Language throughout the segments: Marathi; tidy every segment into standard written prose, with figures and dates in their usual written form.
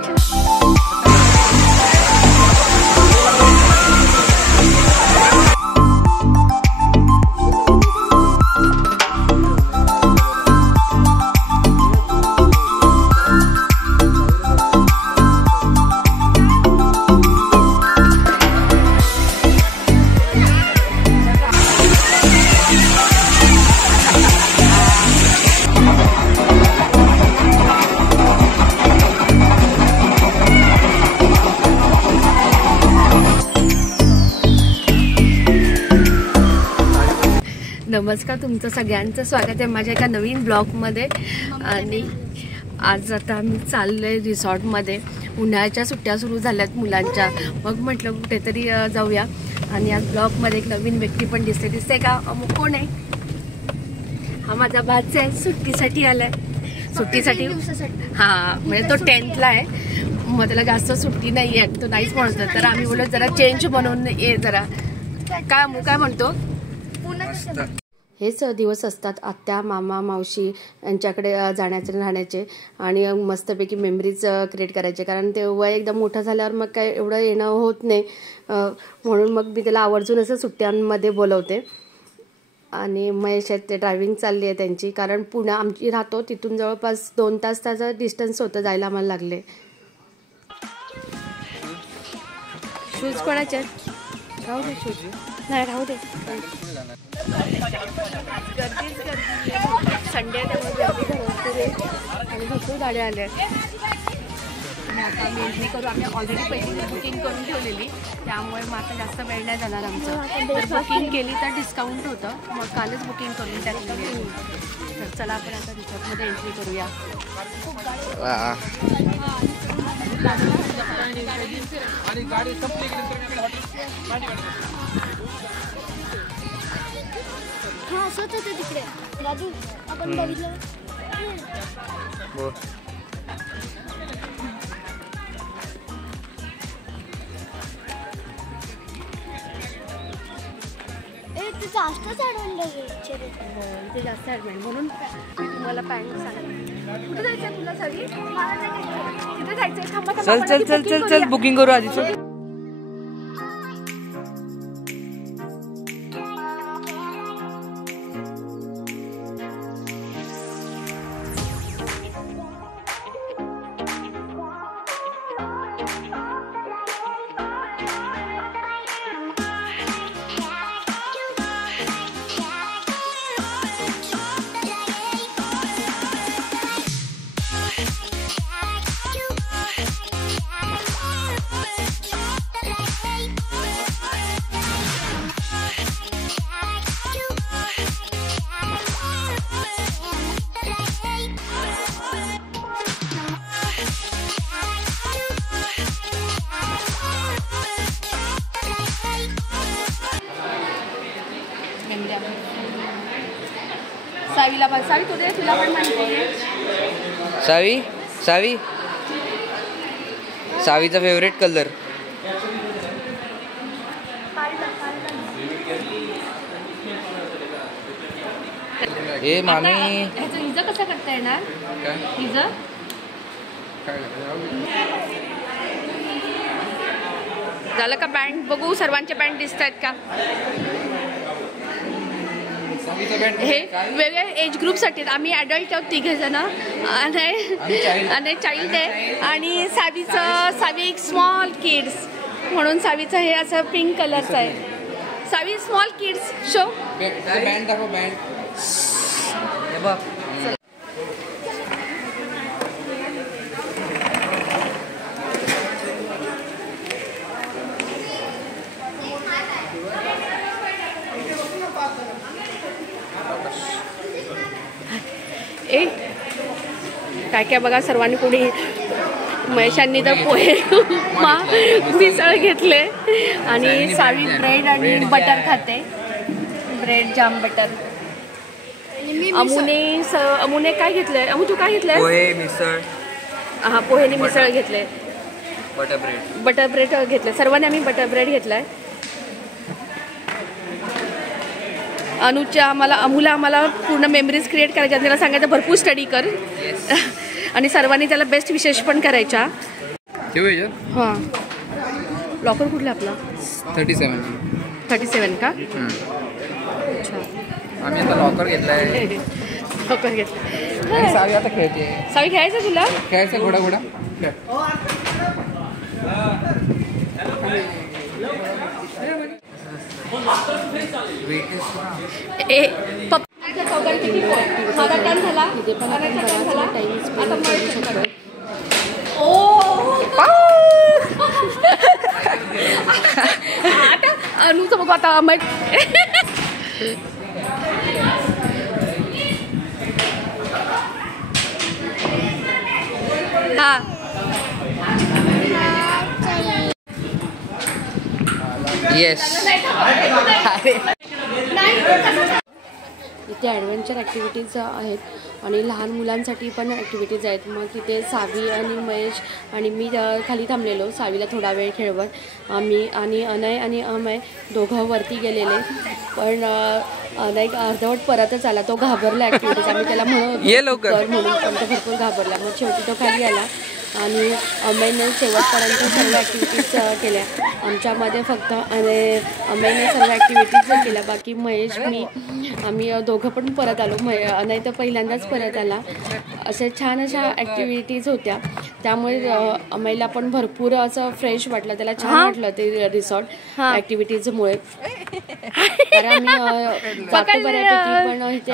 मच. नमस्कार, तुमचं सगळ्यांचं स्वागत आहे माझ्या एका नवीन ब्लॉगमध्ये. आणि आज आता आम्ही चाललोय रिसॉर्टमध्ये. उन्हाळ्याच्या सुट्ट्या सुरू झाल्यात मुलांच्या, मग म्हटलं कुठेतरी जाऊया. आणि आज ब्लॉगमध्ये एक नवीन व्यक्ती पण दिसते का? अमुक कोण आहे? हा माझा भाचा आहे, सुट्टीसाठी आलाय. सुट्टीसाठी हां, म्हणजे तो 10th ला आहे. मग त्याला जास्त सुट्टी नाही आहे, तो नाहीच म्हणतो. तर आम्ही बोललो जरा चेंज म्हणून ये जरा. काय म्हणतो? हेच दिवस असतात आत्या मामा मावशी यांच्याकडे जाण्याचे राहण्याचे आणि मस्तपैकी मेमरीज क्रिएट करायचे. कारण ते वय एकदम मोठं झाल्यावर मग काय एवढं येणं होत नाही, म्हणून मग मी त्याला आवर्जून असं सुट्ट्यांमध्ये बोलवते. आणि महेश आहेत, ते ड्रायव्हिंग चालली आहे त्यांची. कारण पुणे आमची राहतो तिथून जवळपास 2 तास त्याचं डिस्टन्स होतं, जायला आम्हाला लागले. शूज कोणाचे आहेत? राहू दे शूज, नाही राहू दे. गर्दीच गर्दी, संडे त्यामुळे गर्दी भरपूर आहे आणि भरपूर गाड्या आल्या. आणि आता आम्ही एंट्री करू. आम्ही ऑलरेडी पहिली बुकिंग करून ठेवलेली, त्यामुळे मग आता जास्त वेळ नाही जाणार आमचं. जर बुकिंग केली तर डिस्काउंट होतं, मग कालच बुकिंग करून टाकलेली. तर चला आपण आता रिसॉर्टमध्ये एंट्री करूया. हा असंच होतं तिकडे राजू, आपण बघितलं. ते जास्त ते जास्त ॲडमेंट म्हणून तुम्हाला पॅन्ट सांगा. कुठे जायचं तुला? सगळी तिथे जायचंय. थांबा, चल चल चल चल चल बुकिंग करू आधी. चल सावीला पण. सावी तुला पण माहिती. सावी सावी सावीचा फेवरेट कलर. ए मामी, ह्याचं हिजं कसं करता येणार? हिजं झालं का? पॅन्ट बघू, सर्वांचे पॅन्ट दिसत आहेत का? हे वेगळ्या एज ग्रुपसाठी. आम्ही ॲडल्ट आहोत 3 जण आणि चाइल्ड आहे. आणि सावी एक स्मॉल किड्स म्हणून सावीचं हे असं पिंक कलरचं आहे. सावी स्मॉल किड्स शो. बँड दाखव, बँड. काय बघा, सर्वांनी कोणी महेशांनी तर पोहे उपमा मिसळ घेतले आणि सावी ब्रेड आणि बटर खाते. ब्रेड जाम बटर. अमुने काय घेतलंय? अमू तू काय घेतलंय? पोहे मिसळ. हा, पोहेने मिसळ घेतले. बटर ब्रेड घेतले. सर्वांनी आम्ही बटर ब्रेड घेतलाय. अमूला आम्हाला पूर्ण मेमरीज क्रिएट करायच्या. त्याला सांगायचं भरपूर स्टडी कर आणि सर्वांनी त्याला बेस्ट विशेष पण करायच्या. ठेवू याच्यात? हां. लॉकर कुठला आपला? 37 का? अच्छा. आम्ही आता लॉकर घेतलाय. लॉकर घेतलं. आणि सावी आता खेळते. सावी खेळायचं तुला? खेळायचं घोडा ए पप्पा चौघांपैकी कोण? माझा टर्न झाला. तिथे पण आपण बराचसा टाइम स्पेंड करू शकतो. आता अनुचं बघू आता अमर. हा येस. इथे ॲडव्हेंचर ॲक्टिव्हिटीज आहेत आणि लहान मुलांसाठी पण ॲक्टिव्हिटीज आहेत. मग तिथे सावी आणि महेश आणि मी खाली थांबलेलो सावीला थोडा वेळ खेळवत. आम्ही आणि अनय आणि अमय दोघं वरती गेलेले, पण अनय अर्धवट परतच आला. तो घाबरला ॲक्टिव्हिटीज. आम्ही त्याला म्हणून पण तो भरपूर घाबरला. मग शेवटी तो खाली आला आणि अमयने शेवटपर्यंत सर्व ॲक्टिव्हिटीज केल्या. आमच्यामध्ये फक्त अमयने सर्व ॲक्टिव्हिटीज केल्या. बाकी महेश मी आम्ही दोघं पण परत आलो. अनय तर पहिल्यांदाच परत आला. अशा छान अशा ॲक्टिव्हिटीज होत्या. त्यामुळे अमयला पण भरपूर असं फ्रेश वाटलं. त्याला छान वाटलं ते रिसॉर्ट ॲक्टिव्हिटीजमुळे. तर आम्ही जातो बऱ्यापैकी, पण इथे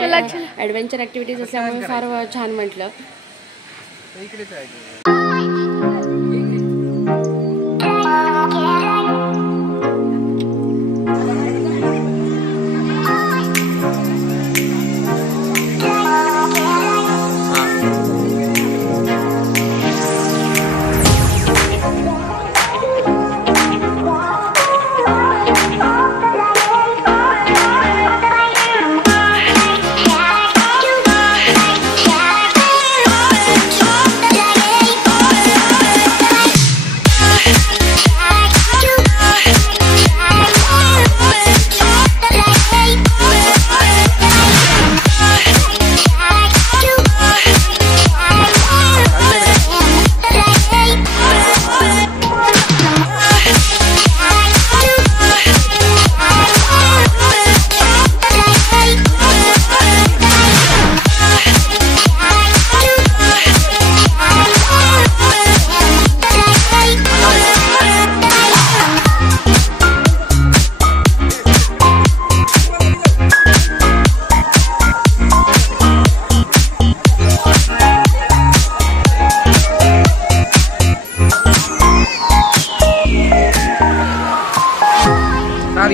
ॲडव्हेंचर ॲक्टिव्हिटीज असल्यामुळे फार छान म्हटलं.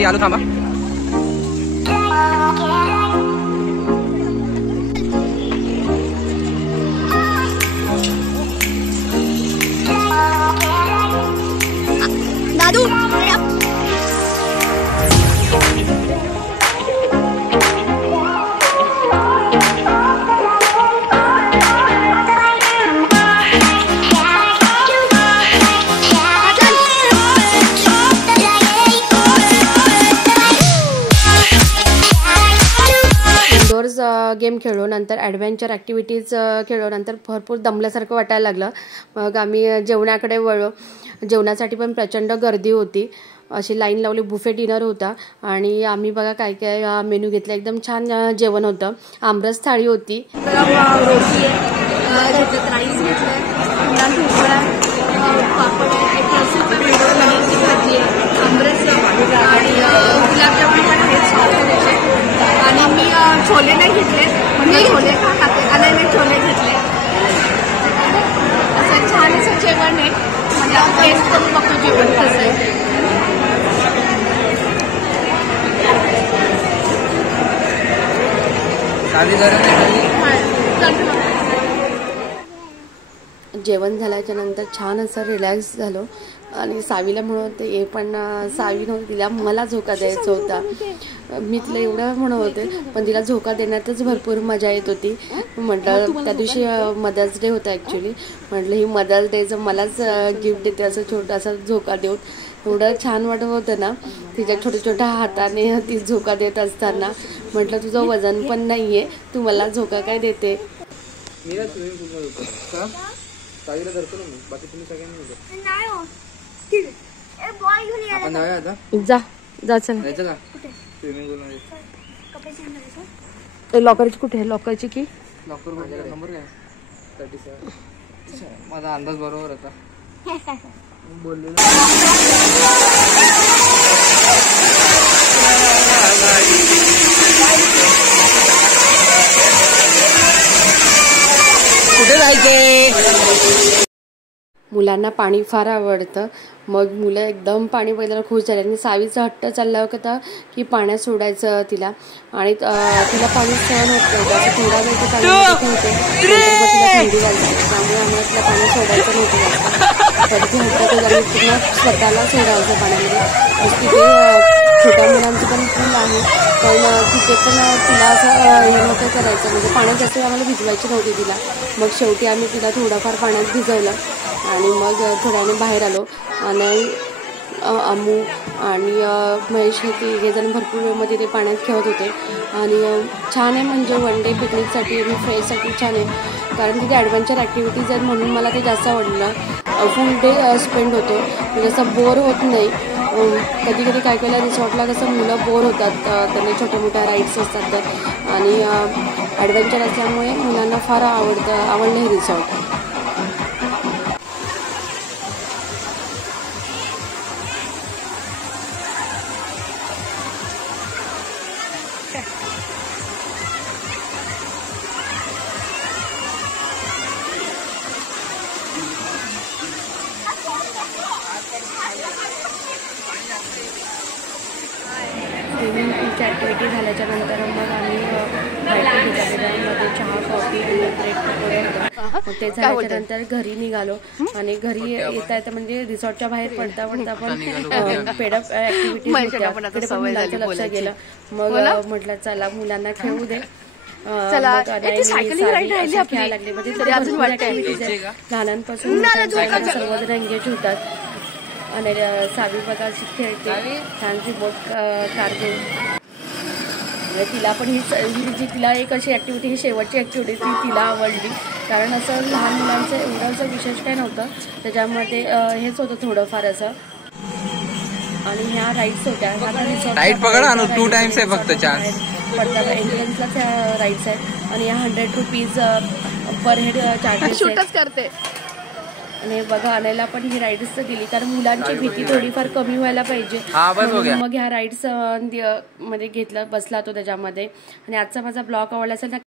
आलू थांबा. दादू गेम खेळलो. नंतर ॲडव्हेंचर ॲक्टिव्हिटीज खेळलो. नंतर भरपूर दमल्यासारखं वाटायला लागलं. मग आम्ही जेवणाकडे वळलो. जेवणासाठी पण प्रचंड गर्दी होती. अशी लाईन लावली. बुफे डिनर होता आणि आम्ही बघा काय काय मेनू घेतला. एकदम छान जेवण होतं. आमरस थाळी होती. रोटी राईस घेतलं, पापड आहे, पनीरची भाजी आहे, आमरस आणि गुलाबजामुन पण आहेत. आणि मी छोले नाही घेतले, म्हणजे छोले खाते आणि मी छोले घेतले. असं छान असं जेवण आहे. म्हणजे टेस्ट करून बघतो जेवण कसं आहे. जेवण झाल्याच्या नंतर छान असं रिलॅक्स झालो आणि सावीला म्हणत होते हे पण सावी नव्हती, तिला मला झोका द्यायचा होता. मी तिला एवढं म्हणत होते पण तिला झोका देण्यातच भरपूर मजा येत होती. म्हटलं त्या दिवशी मदर्स डे होता ॲक्च्युली. म्हटलं ही मदर्स डेचं मलाच गिफ्ट देते असं छोटासा झोका देऊन. एवढं छान वाटत होतं ना तिच्या छोट्या छोट्या हाताने ती झोका देत असताना. म्हटलं तुझं वजन पण नाही आहे, तू मला झोका काय देते. साईला धरतो ना मी, बाकी तुम्ही सगळ्यांनी धरा. नाही हो. ए बॉल घेऊन यायला. आपण जाऊया आता. जा चल. जायचं का स्विमिंग पूल मध्ये? कपडे चेंज करायचं. लॉकरची कुठे आहे? लॉकरची की लॉकर माझ्याकडे. नंबर काय? 37. माझा अंदाज बरोबर होता. बोललेलं कुठे जायचे? मुलांना पाणी फार आवडतं. मग मुलं एकदम पाणी बघायला खुश झाले आणि सावीचा हट्ट चालला होता की पाण्यात सोडायचं तिला. आणि तिला पाणी सहन होत नव्हतं. असं थोडा वेळ ते पाण्यामध्ये ठेवते, तिला थंडी वाजते, त्यामुळे आम्हाला तिला पाणी सोडायचं नव्हतं. तर ती हट्ट पूर्ण स्वतःला सोडायचं पाण्यामध्ये. तिथे छोट्या मुलांचं पण पूल आहे, पण तिथे पण तिला असं हे नव्हतं करायचं, म्हणजे पाण्यात जास्त आम्हाला भिजवायची नव्हती तिला. मग शेवटी आम्ही तिला थोडंफार पाण्यात भिजवलं आणि मग थोड्याने बाहेर आलो. आणि अम्मू आणि महेश हे तिघेजण भरपूर वेळमध्ये ते पाण्यात खेळत होते. आणि छान आहे, म्हणजे वन डे पिकनिकसाठी आणि फ्रेशसाठी छान आहे, कारण तिथे ॲडव्हेंचर ॲक्टिव्हिटीज आहेत म्हणून मला ते जास्त आवडलं. फुल डे स्पेंड होतो, म्हणजे असं बोर होत नाही. कधी कधी काय केलं रिसॉर्टला कसं मुलं बोर होतात, त्यांना छोट्या मोठ्या राईड्स असतात तर, आणि ॲडव्हेंचर असल्यामुळे मुलांना फार आवडलं हे रिसॉर्ट. स्विमिंग पूलची ॲक्टिव्हिटी झाल्याच्या नंतर मग आम्ही मध्ये चहा, कॉफी आणि ब्रेड पकोडे होतं. मग ते झाल्याच्या नंतर घरी निघालो. आणि घरी येता येता म्हणजे रिसॉर्टच्या बाहेर पडता पण पेडअप ॲक्टिव्हिटीज होत्या, तिकडे पण मुलांचं लक्ष गेलं. मग म्हटलं चला मुलांना खेळू दे. खेळायला लागले, म्हणजे लहानांपासून सर्वजण एंगेज होतात. आणि सावी बघा अशी खेळते छान रिमोट कार घेऊन. तिला पण ही जी तिला एक अशी ॲक्टिव्हिटी, ही शेवटची ॲक्टिव्हिटी ती तिला आवडली, कारण असं लहान मुलांचं एवढं असं विशेष काय नव्हतं त्याच्यामध्ये, हेच होतं थोडंफार असं. आणि ह्या राईड्स होत्या, राईड पकडा 2 टाइम्स आहे फक्त, चान्स पडतात. एंट्रन्सलाच राईड्स आहेत आणि या 100 रुपीज पर हेड चार्जेस करते. आणि बघा आणायला पण ही राईड्स दिली, कारण मुलांची भीती थोडीफार कमी व्हायला पाहिजे. मग ह्या राईड्स मध्ये घेतलं, बसला तो त्याच्यामध्ये. आणि आजचा माझा ब्लॉग आवडला असेल ना